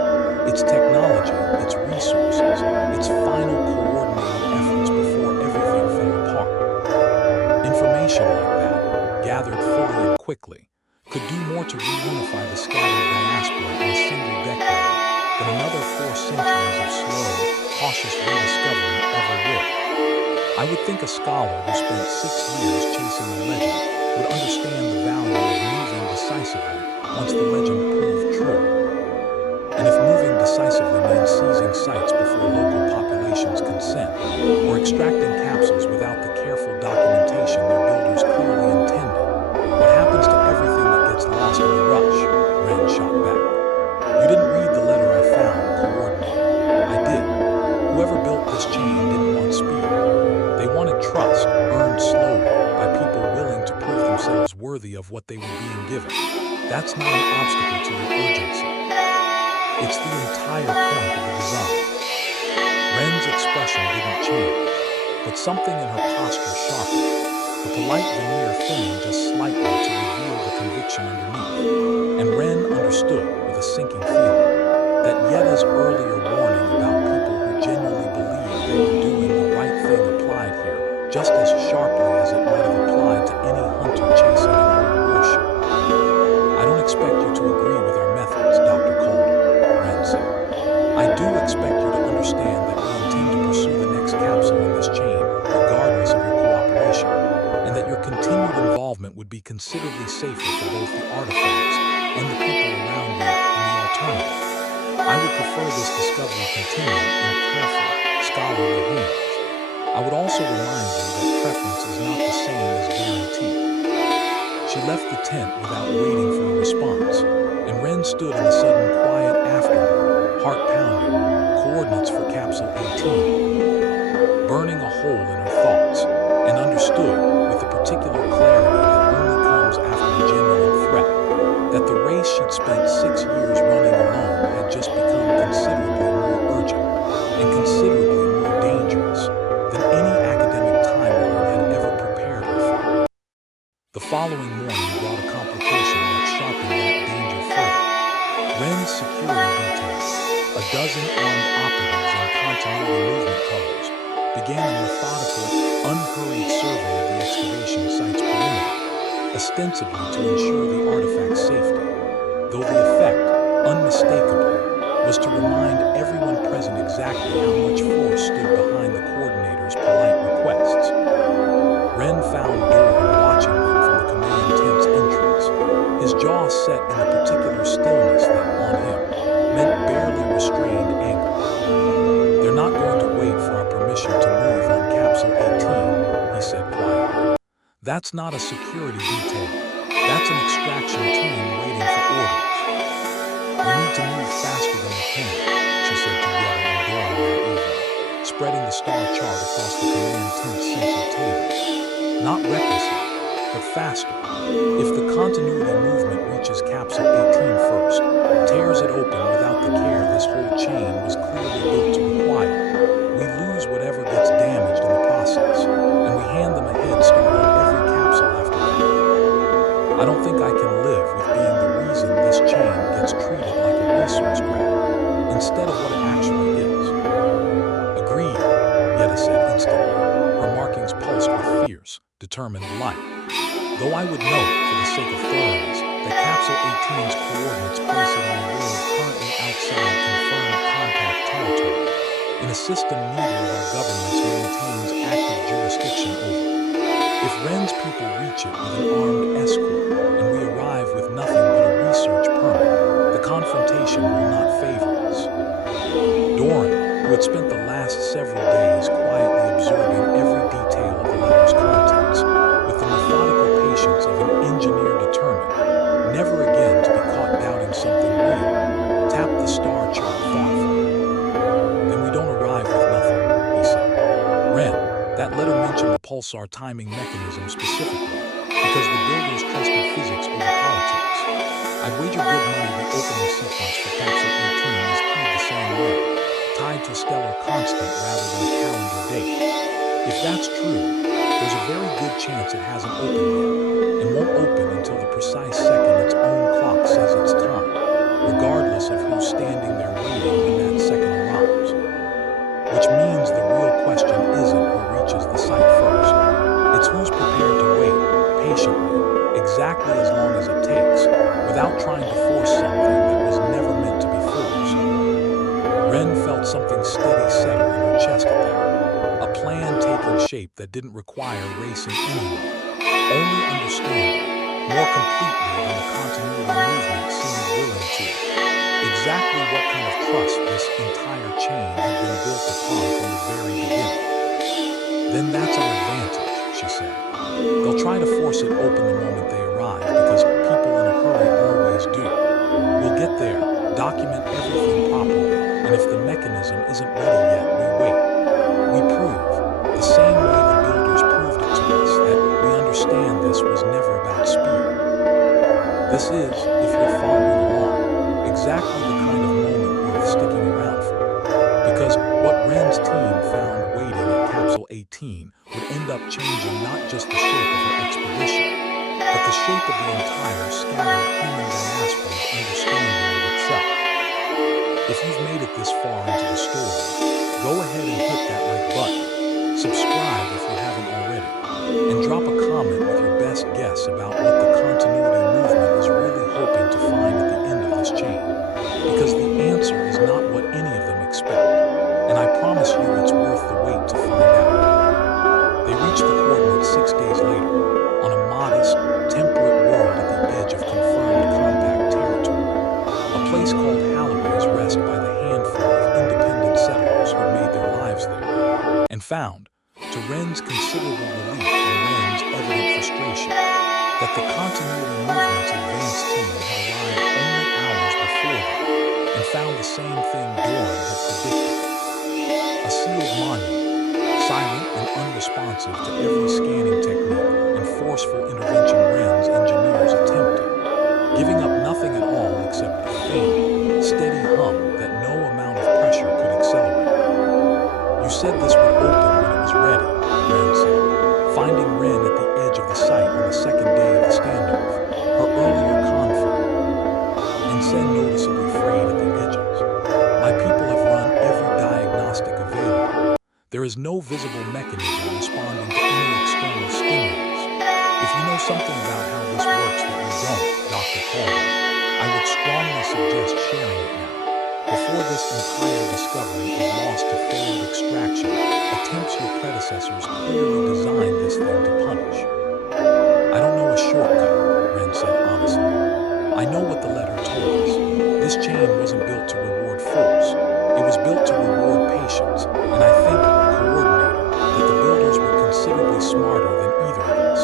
quickly, could do more to reunify the scattered diaspora in a single decade than another 4 centuries of slow, cautious rediscovery ever would. I would think a scholar who spent 6 years chasing a legend would understand the value of moving decisively once the legend proved true. And if moving decisively means seizing sites before local populations consent, or extracting capsules without the careful documentation their builders clearly intended, what happens to everything that gets lost in the rush? Wren shot back. You didn't read the letter I found, coordinator. I did. Whoever built this chain didn't want speed. They wanted trust, earned slowly by people willing to prove themselves worthy of what they were being given. That's not an obstacle to your urgency. It's the entire point of the design. Wren's expression didn't change, but something in her posture sharpened, the polite veneer thinning just slightly to reveal the conviction underneath. And Wren understood with a sinking feeling that yet as earlier warning about people who genuinely believed they were doing the right thing applied here just as sharply as it might have applied to any hunter chasing an old warship. I don't expect you to agree with our methods, Dr. Calder, Wren said. I do expect you to understand that we intend to pursue the next capsule in this chain regardless of your cooperation, and that your continued involvement would be considerably safer for both the artifacts and the people around you than the alternative. I would prefer this discovery continue in careful, scholarly hands. I would also remind you that preference is not the same as guarantee. She left the tent without waiting for a response, and Wren stood in the sudden quiet afternoon, heart pounding, coordinates for Capsule 18, burning a hole in her thoughts, and understood, with the particular clarity that only comes after a genuine threat, that the race she'd spent 6 years running alone had just become considerably more urgent and considerably more dangerous than any academic timeline had ever prepared her for. The following morning brought a complication that sharpened that danger further. Wren's security detail, a dozen armed operatives in continuity movement colors, began a methodical, unhurried survey of the excavation site's perimeter, ostensibly to ensure the artifact's safety, though the effect, unmistakably, was to remind everyone present exactly how much force stood behind the coordinator's polite requests. Wren found Doran watching them from the command tent's entrance, his jaw set in the particular stillness that, on him, meant barely restrained anger. They're not going to wait for our permission to move on Capsule 18, he said quietly. That's not a security detail. That's an extraction team waiting for orders. We need to move faster than we can, she said to Yetta and Doran that evening, spreading the star chart across the command tent's central table. Not recklessly, but faster. If the continuity movement reaches Capsule 18 first, tears it open without the care this whole chain was clearly built to require, we lose whatever gets damaged in the process, and we hand them a head start on every capsule after that. I don't think I can live with being the reason this chain gets treated like a resource grab, instead of what it actually is. Agreed, Yetta said instantly, her markings pulsed with fierce, determined light. Though I would note, for the sake of thoroughness, that Capsule 18's coordinates place it on a world currently outside confirmed contact territory, in a system neither of our governments maintains active jurisdiction over. If Wren's people reach it with an armed escort, and we arrive with nothing but a research permit, the confrontation will not favor us. Doran, who had spent the last several days quietly absorbing every detail of the letter's contents, with the methodical patience of an engineer determined, never again to be caught doubting something real, tapped the star chart thoughtfully. Then we don't arrive with nothing, he said. Wren, that letter mentioned the pulsar timing mechanism specifically, because the builders trusted physics over politics. I'd wager good money the opening sequence for Capsule 18 is keyed the same way, tied to a stellar constant rather than a calendar date. If that's true, there's a very good chance it hasn't opened yet, and won't open until the precise second its own clock says it's time, regardless of who's standing there waiting when that second arrives. Which means the real question isn't who reaches the site first. It's who's prepared to wait, patiently, exactly as long that didn't require racing anyone, only understanding, more completely than the continuity movement seemed willing to, exactly what kind of trust this entire chain had been built upon from the very beginning. Then that's our advantage, she said. They'll try to force it open the moment they arrive because people in a hurry always do. We'll get there, document everything properly, and if the mechanism isn't ready yet, we wait. We prove, the same way the builders proved it to us, that we understand this was never about speed. This is, if you're following along, exactly the kind of moment worth sticking around for. Because what Wren's team found waiting at Capsule 18 would end up changing not just the shape of her expedition, but the shape of the entire scattered human diaspora's understanding of itself. If you've made it this far into the story, go ahead and hit that like button, subscribe if you haven't already, and drop a comment with your best guess about what the continuity movement is really hoping to find at the end of this chain. Because the answer is not what any of them expect, and I promise you it's worth the wait to find out. They reached the coordinates 6 days later, on a modest, temperate world at the edge of confirmed compact territory, a place called Halloway's Rest by the handful of independent settlers who made their lives there, and found, to Wren's considerable relief and Wren's evident frustration, that the continuity movement's advance team had arrived only hours before them, and found the same thing Doran had predicted. A sealed monument, silent and unresponsive to every scanning technique and forceful intervention Wren's engineers attempted, giving up nothing at all except a faint, steady hum that no amount of pressure could accelerate. You said this would open when it was ready, Wren said, finding Wren at the edge of the site on the second day of the standoff, her earlier confidant, and said noticeably frayed at the edges. My people have run every diagnostic available. There is no visible mechanism responding to any external stimulus. If you know something about how this works that we don't, Dr. Calder, I would strongly suggest sharing it now, before this entire discovery is lost to failed extraction, attempts your predecessors clearly designed this thing to punish. I don't know a shortcut, Wren said honestly. I know what the letter told us. This chain wasn't built to reward force. It was built to reward patience, and I think, coordinator, that the builders were considerably smarter than either of us,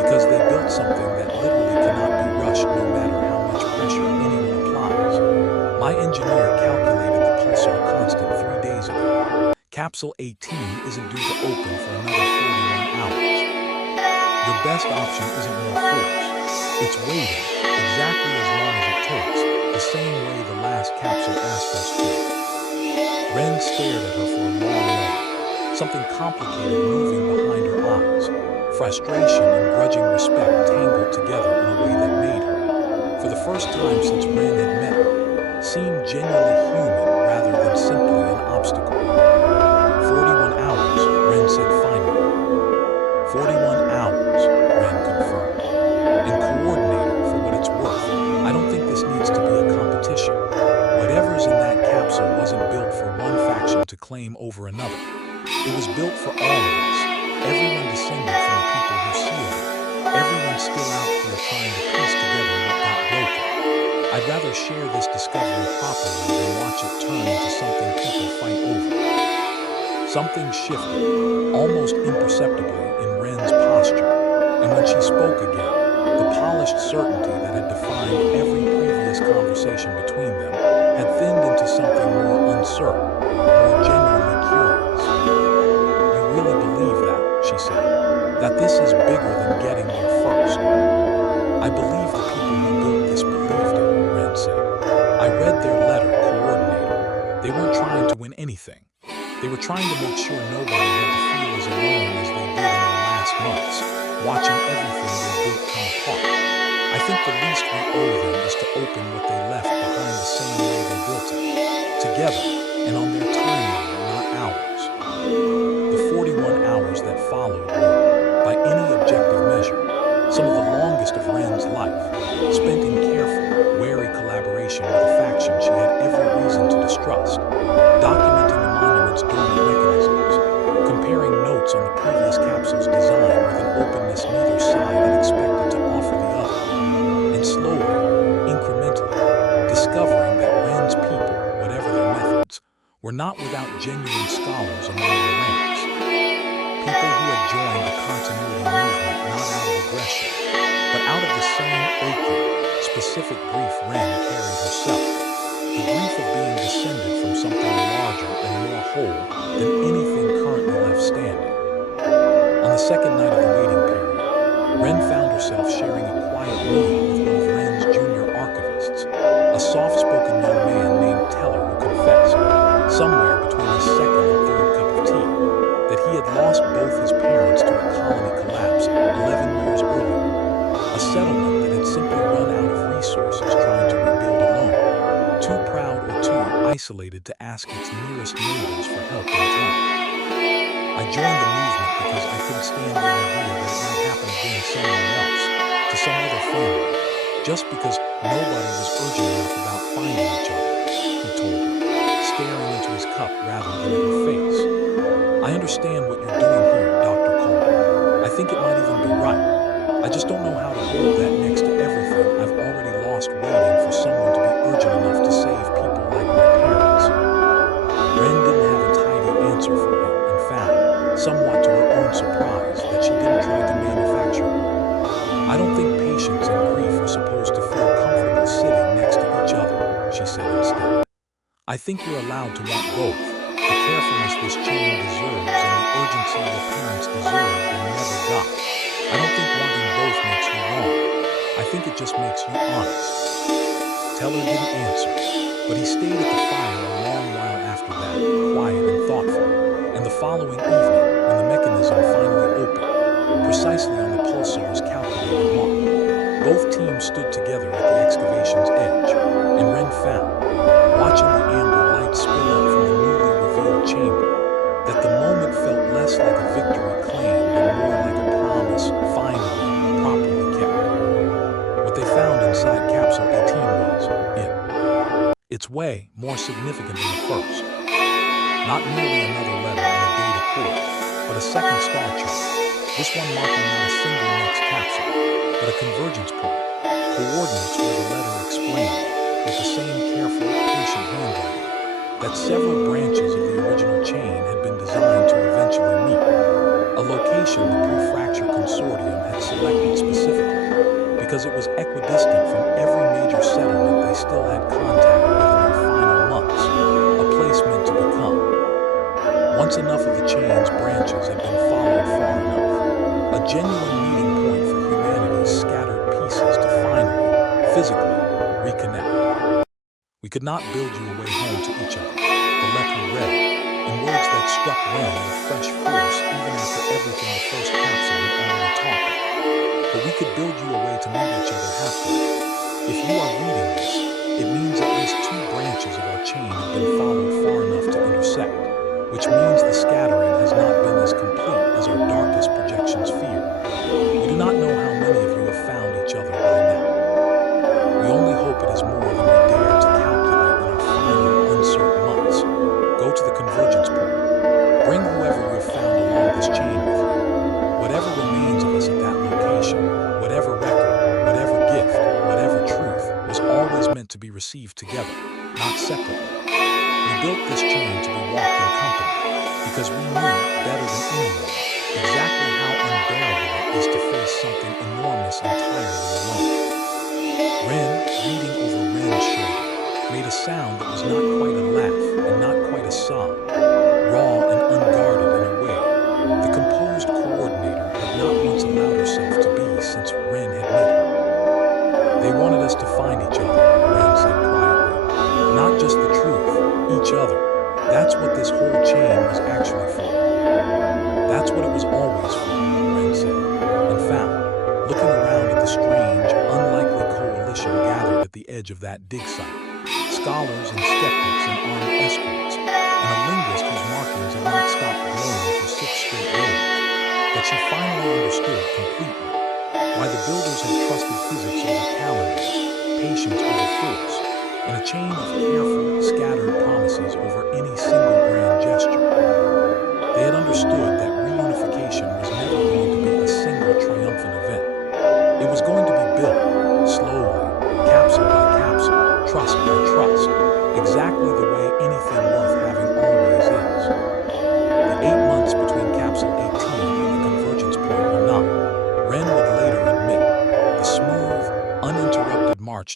because they built something that literally cannot be rushed no matter how much pressure anyone applies. My engineer calculated the pulsar constant 3 days ago. Capsule 18 isn't due to open for another 41 hours. Your best option isn't more force. It's waiting, exactly as long as it takes, the same way the last capsule asked us to. Wren stared at her for a long moment, something complicated moving behind her eyes. Frustration and grudging respect tangled together in a way that made her, for the first time since Wren had met her, seem genuinely human rather than simply an obstacle. 41 hours, Wren said finally. 41 hours, Wren confirmed. And coordinator, for what it's worth, I don't think this needs to be a competition. Whatever's in that capsule wasn't built for one faction to claim over another. It was built for all of us. Everyone descended from the people who sealed it. Everyone still out here trying to piece together what got broken. I'd rather share this discovery properly than watch it turn into something people fight over. Something shifted, almost imperceptibly, in Wren's posture, and when she spoke again, the polished certainty that had defined every previous conversation between them had thinned into something more uncertain, more genuinely curious. You really believe that, she said, that this is bigger than getting there first? I believe the people who built this believed it, Wren said. I read their letter, coordinator. They weren't trying to win anything. They were trying to make sure nobody had to feel as alone as they did in their last months, watching everything they built come apart. I think the least we owe them is to open what they left behind the same way they built it, together and on their timeline, not ours. The 41 hours that followed were, by any objective measure, some of the longest of Wren's life, spent in careful, wary collaboration with a faction she had every reason to distrust, documenting the monument's dormant mechanisms, comparing notes on the previous were not without genuine scholars among their ranks. People who had joined the continuity movement not out of aggression, but out of the same aching, specific grief Wren carried herself. The grief of being descended from something larger and more whole than anything currently left standing. On the second night of the waiting period, Wren found herself sharing a quiet meeting with one of Wren's junior archivists, a soft-spoken young man named Teller who confessed, somewhere between his second and third cup of tea, that he had lost both his parents to a colony collapse 11 years earlier, a settlement that had simply run out of resources trying to rebuild alone, too proud or too isolated to ask its nearest neighbors for help in time. I joined the movement because I couldn't stand the idea that it might happen again somewhere else, to some other family, just because nobody was urgent enough about finding each other, he told her, staring into his cup rather than at her face. I understand what you're doing here, Dr. Calder. I think it might even be right. I just don't know how to hold that next to everything I've already lost waiting for someone to be urgent enough to save people like my parents. Wren didn't have a tidy answer for him and found, somewhat to her own surprise, that she didn't try to manufacture one. I don't think patience and grief are supposed to feel comfortable sitting next to each other, she said instead. I think you're allowed to want both, the carefulness this chain deserves and the urgency your parents deserved and never got. I don't think wanting both makes you wrong. I think it just makes you honest. Teller didn't answer, but he stayed at the fire a long while after that, quiet and thoughtful. And the following evening, when the mechanism finally opened, precisely on the pulsar's calculated mark, both teams stood together at the excavation's edge, and Wren found, watching the amber light spill up from the newly revealed chamber, that the moment felt less like a victory claimed and more like a promise finally, properly kept. What they found inside Capsule 18 was, in its way, more significant than the first. Not merely another letter in a data core, but a second star chart, this one marking not a single next capsule, but a convergence point, coordinates where the letter explained, with the same careful, patient handwriting, that several branches of the original chain had been designed to eventually meet, a location the Pre-Fracture Consortium had selected specifically, because it was equidistant from every major settlement they still had contact with in their final months, a place meant to become. Once enough of the chain's branches had been followed far enough, a genuine meeting point for humanity's scattered pieces to finally, physically, reconnect. We could not build you a way home to each other, the letter read, in words that struck Wren with fresh force even after everything the first capsule had already taught her. But we could build you a way to meet each other halfway. If you are reading this, it means at least two branches of our chain have been followed far enough to intersect, which means the scattering has not been as complete as our darkest projections feared. We do not know how many of you have found each other by now. We only hope it is more than we dare to calculate in our final, uncertain months. Go to the convergence point. Bring whoever you have found along this chain with you. Whatever remains of us at that location, whatever record, whatever gift, whatever truth, was always meant to be received together, not separately. We built this chain to be walked in company, because we knew, better than anyone, exactly how unbearable it is to face something enormous entirely alone. Wren, reading over Wren's shoulder, made a sound that was not quite a laugh and not quite a sob, raw and unguarded in a way the composed coordinator had not once allowed herself to be since Wren had met her. They wanted us to find each other, Wren said quietly. Not just the truth, each other. That's what this whole chain was actually for. That's what it was always for, Wren said, and found, looking around at the strange, unlikely coalition gathered at the edge of that dig site, scholars and skeptics and armed escorts, and a linguist whose markings had not stopped glowing for 6 straight days, that she finally understood completely why the builders had trusted physics over calendars, patience over force, and a chain of careful, scattered promises over any single grand gesture. They had understood that reunification was never going to be a single triumphant event. It was going to be built, slowly, capsule by capsule, trust by trust, exactly the way anything worth having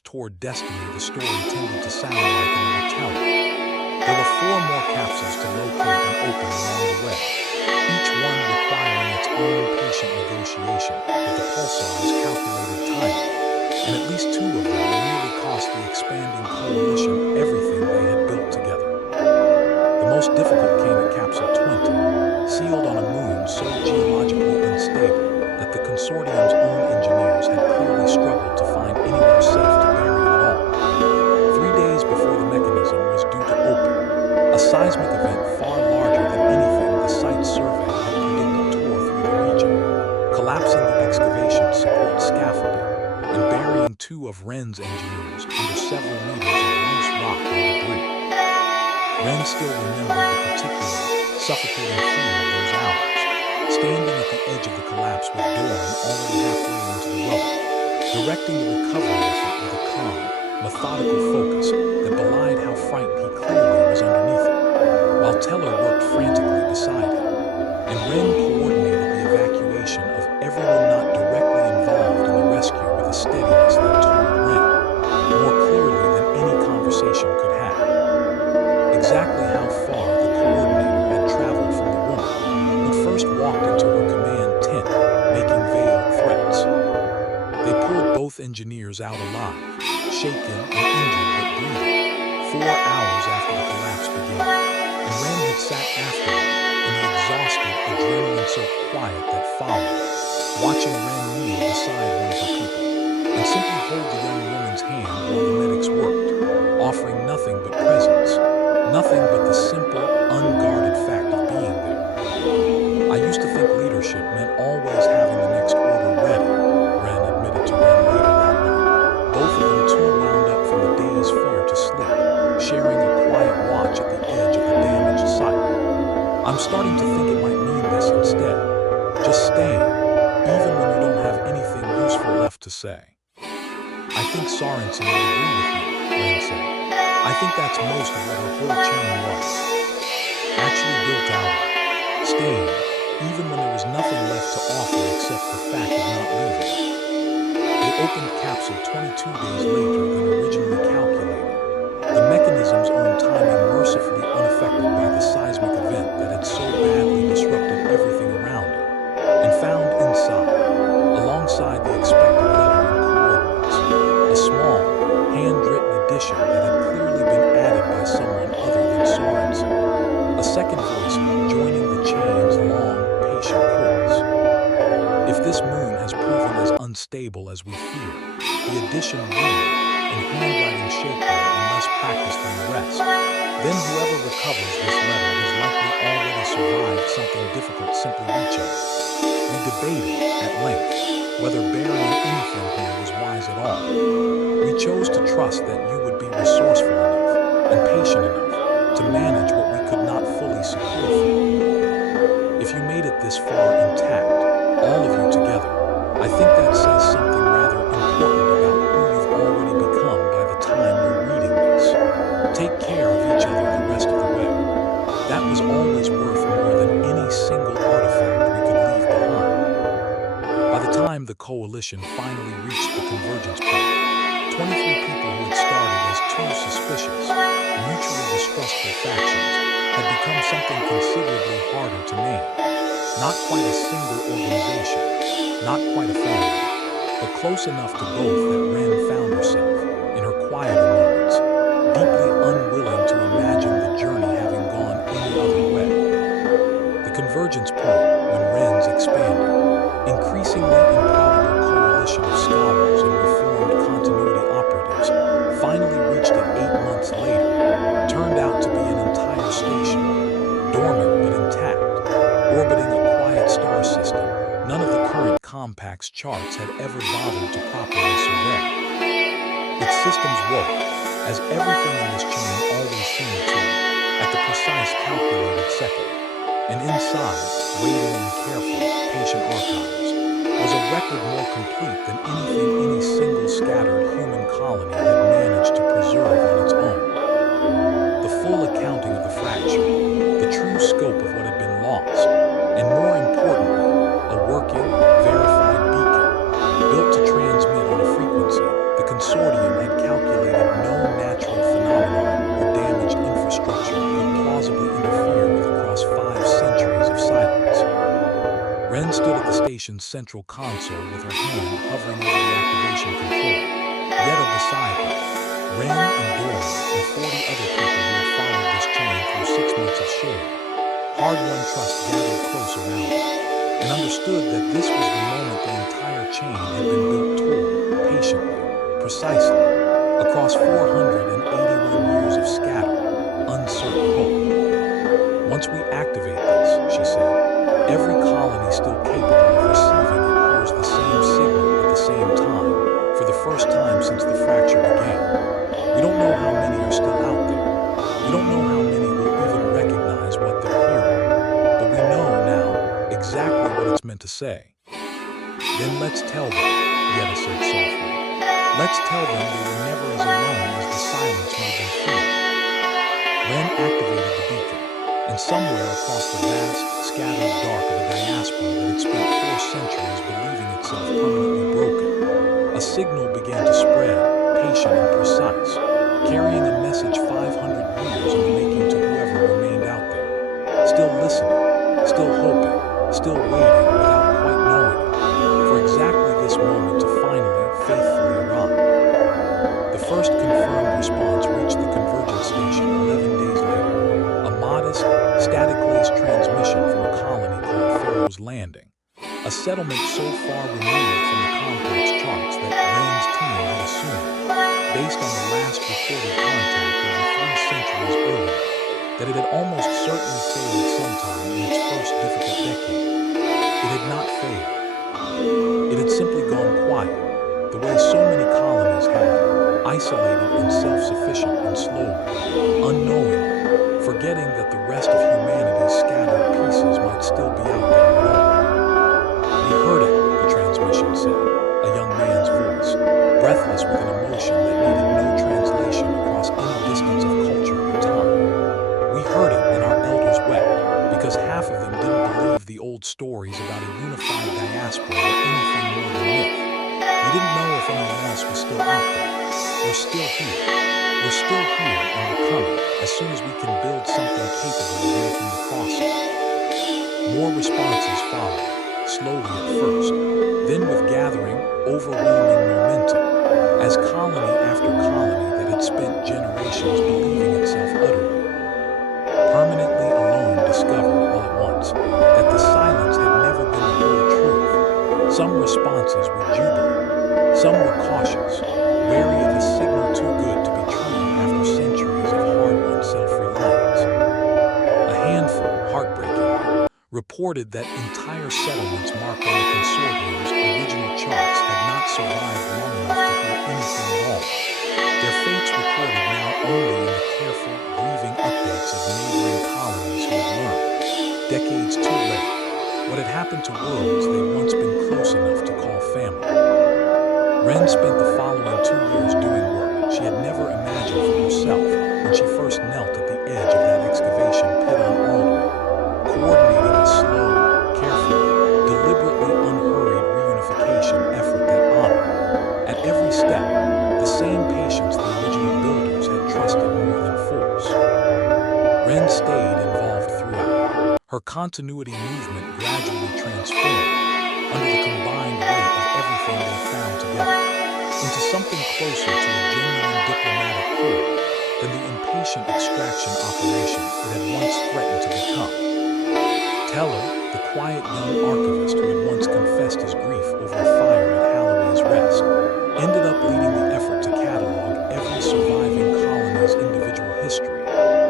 toward destiny the story tended to sound like in the retelling. There were 4 more capsules to locate and open along the way, each one requiring its own patient negotiation with the pulsar's calculated timing, and at least 2 of them nearly cost the expanding coalition everything they had built together. The most difficult came at Capsule 20, sealed on a moon so geologically unstable that the consortium's own engineers had clearly struggled to find anywhere safe to bury it at all. 3 days before the mechanism was due to open, a seismic event far larger than anything the site survey had predicted tore through the region, collapsing the excavation support scaffolding and burying 2 of Wren's engineers under several meters of loose rock and debris. Wren still remembered the particular, suffocating feeling of those hours, standing at the edge of the collapse with Doran already halfway into the rubble, directing the recovery effort with a calm, methodical focus that belied how frightened he clearly was underneath it, while Teller worked frantically beside him, and Wren coordinated the evacuation of everyone not directly involved in the rescue with a steadiness that told Wren, more clearly than any conversation could have, exactly how far the coordinator had traveled from the woman who'd first walked into her command tent, making veiled threats. They pulled both engineers out alive, shaken and injured but breathing, 4 hours after the collapse began, and Wren had sat afterward in the exhausted, adrenaline-soaked quiet that followed, watching Wren kneel beside one of her people, and simply hold the young woman's hand while the medics worked, offering nothing but presence, nothing but the simple, unguarded fact of being there. I used to think leadership meant always having the next order ready, Wren admitted to Wren later that night, both of them too wound up from the day's fear to sleep, sharing a quiet watch at the edge of the damaged site. I'm starting to think it might mean this instead, just staying, even when you don't have anything useful left to say. I think Sorensen would agree with you, Wren said. I think that's most of what her whole chain was. Actually built out of staying, even when there was nothing left to offer except the fact of not leaving. They opened Capsule 22 days later than originally calculated, the mechanism's own timing mercifully unaffected by the seismic event that had so badly disrupted everything around it, and found inside, alongside the expected letter and coordinates, a small, handwritten edition that had clearly been added by someone other than Sorensen, a second voice joining the chain's long, patient chorus. If this moon has proven as unstable as we fear, the edition weird, and handwriting shakier and less practiced than the rest, then whoever recovers this letter has likely already survived something difficult simply reaching it. We debated, at length, whether burying anything here was wise at all. We chose to trust that you would be resourceful enough and patient enough to manage what we could not fully secure for you. If you made it this far intact, all of you together, I think that says something rather important about who you've already become by the time you're reading this. Take care of each other the rest of the way. That was always worth more than any single artifact we could leave behind. By the time the coalition finally reached the convergence point, 23 people who had started as 2 suspicious, mutually distrustful factions had become something considerably harder to name. Not quite a single organization, not quite a family, but close enough to both that Wren found herself, in her quieter moments, deeply unwilling to imagine the journey having gone any other way. The convergence point, when Wren's expanding, increasingly improbable coalition of scholars and reformed continuity operatives finally reached it 8 months later, turned out to be an entire station, dormant but intact, orbiting a quiet star system none of the current compact's charts had ever bothered to properly survey. Its systems worked, as everything in this chain always seemed to, at the precise calculated second, and inside, waiting in careful, patient archives, was a record more complete than anything any single scattered human colony had managed to preserve on its own. The full accounting of the fracture, the true scope of what had been lost, and more importantly, a working, verified beacon, built to transmit on a frequency the consortium had stood at the station's central console with her hand hovering over the activation control. Yetta beside her, Wren and Doran and 40 other people who had followed this chain through 6 months of shared, hard-won trust gathered close around her, and understood that this was the moment the entire chain had been built toward, patiently, precisely, across 481 years of scattered, uncertain hope. Once we activate this, she said, every colony still capable of receiving it hears the same signal at the same time, for the first time since the fracture began. We don't know how many are still out there. We don't know how many will even recognize what they're hearing. But we know now exactly what it's meant to say. Then let's tell them, Yetta said softly. Let's tell them they were never as alone as the silence made them feel. Wren activated the beacon, and somewhere across the vast, scattered dark of a diaspora that had spent 4 centuries believing itself permanently broken, a signal began to spread, patient and precise, carrying a message 500 years in the making to whoever remained out there, still listening, still hoping, still waiting without quite knowing it, for exactly this moment to finally, faithfully arrive. The first confirmed response reached the convergence station 11 days later, a modest, static-laced transmission from a colony called Pharaoh's Landing, a settlement so far removed from the complex charts that Wren's team had assumed, based on the last recorded contact over 3 centuries earlier, that it had almost certainly failed sometime in its first difficult decade. It had not failed. It had simply gone quiet, the way so many colonies had, isolated and self-sufficient and slowly, unknowingly, forgetting that the rest of humanity's scattered pieces might still be out there at all. We heard it, the transmission said, a young man's voice, breathless with an emotion that needed no translation across any distance of culture or time. We heard it and our elders wept, because half of them didn't believe the old stories about a unified diaspora or anything more than myth. We didn't know if anyone else was still out there. We're still here. We're still here and we're coming as soon as we can build something capable of making the crossing. More responses followed, slowly at first, then with gathering, overwhelming momentum, as colony after colony that had spent generations believing itself utterly, permanently alone discovered all at once that the silence had never been the whole truth. Some responses were jubilant, some were cautious, wary of a signal too good to be true after centuries of hard-won self-reliance. A handful, heartbreakingly, reported that entire settlements marked on the consortium's original charts had not survived long enough to hear anything at all. Their fates recorded now only in the careful, grieving updates of neighboring colonies who had learned, decades too late, what had happened to worlds they'd once been close enough to call family. Wren spent the following 2 years doing work she had never imagined for herself when she first knelt at the edge of that excavation pit on Aldrin, coordinating a slow, careful, deliberately unhurried reunification effort that honored, at every step, the same patience the original builders had trusted more than force. Wren stayed involved throughout, her continuity movement gradually transformed, under the combined weight of everything they found together, into something closer to a genuine diplomatic core than the impatient extraction operation it had once threatened to become. Teller, the quiet young archivist who had once confessed his grief over a fire at Halloway's Rest, ended up leading the effort to catalog every surviving colony's individual history,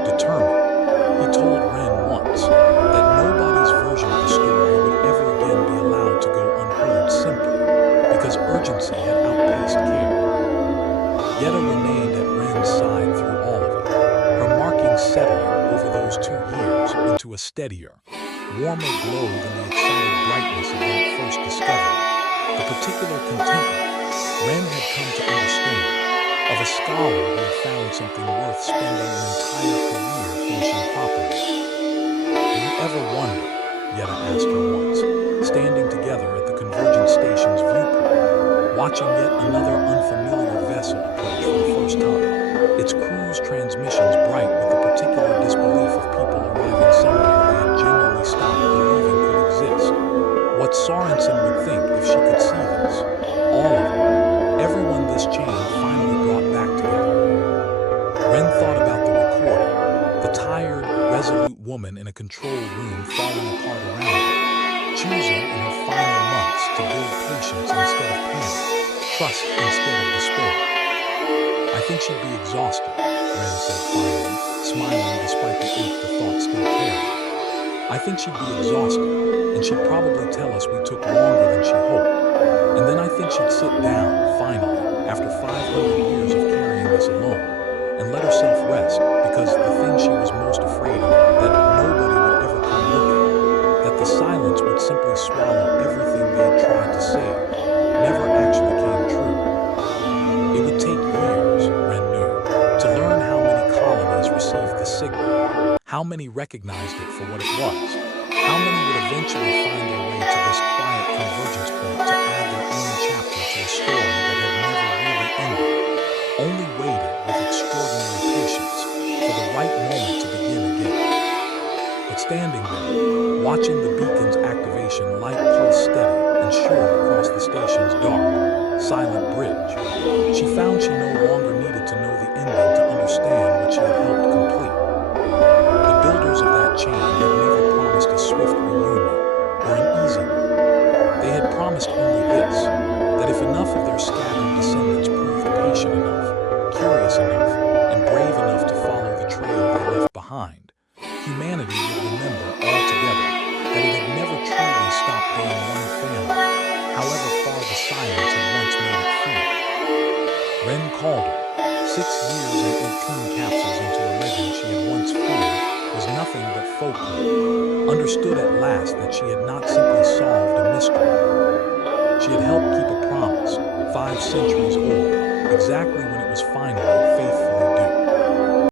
determined, he told Wren once, that nobody's version of the story would ever again be allowed to go unheard simply because urgency had outpaced care. Yetta remained at Wren's side through all of it, her markings settling over those 2 years into a steadier, warmer glow than the excited brightness of that first discovery, the particular contentment Wren had come to understand, of a scholar who had found something worth spending an entire career finishing properly. Do you ever wonder, Yetta asked her once, standing together at the convergence station's viewport, watching yet another unfamiliar vessel approach for the first time, its crew's transmissions bright with the particular disbelief of people arriving somewhere they had genuinely stopped believing could exist? What's Sorensen would think if she could see this? All of it. Everyone this chain finally brought back together. Wren thought about the recording. The tired, resolute woman in a control room falling apart around her, choosing in her final months to build patience instead of panic, trust instead of despair. I think she'd be exhausted, Wren said finally, smiling despite the ache the thought still carried. I think she'd be exhausted, and she'd probably tell us we took longer than she hoped. And then I think she'd sit down, finally, after 500 years of carrying this alone, and let herself rest, because the thing she was most afraid of, that nobody would ever come looking, that the silence would simply swallow everything they had tried to say, never actually came true. It would take years, Wren knew, to learn how many colonies received the signal, how many recognized it for what it was, how many would eventually find their way to this quiet convergence point to add their own chapter to a story that had never really ended, only waited with extraordinary patience for the right moment to begin again. But standing there, watching the beacon's activation light pulse steady and sure across the station's dark, silent bridge, she found she no longer needed to know the ending to understand what she had helped complete. The builders of that chain had never promised a swift reunion or an easy one. They had promised only this, that if enough of their scattered descendants proved patient enough, curious enough, and brave enough to follow the trail they left behind, humanity would remember altogether that it had never truly stopped being one family, however far the silence had once made it feel. Wren Calder, 6 years and 18 capsules into a legend she had once feared, was nothing but folklore, understood at last that she had not simply solved a mystery. She had helped keep a promise, 5 centuries old, exactly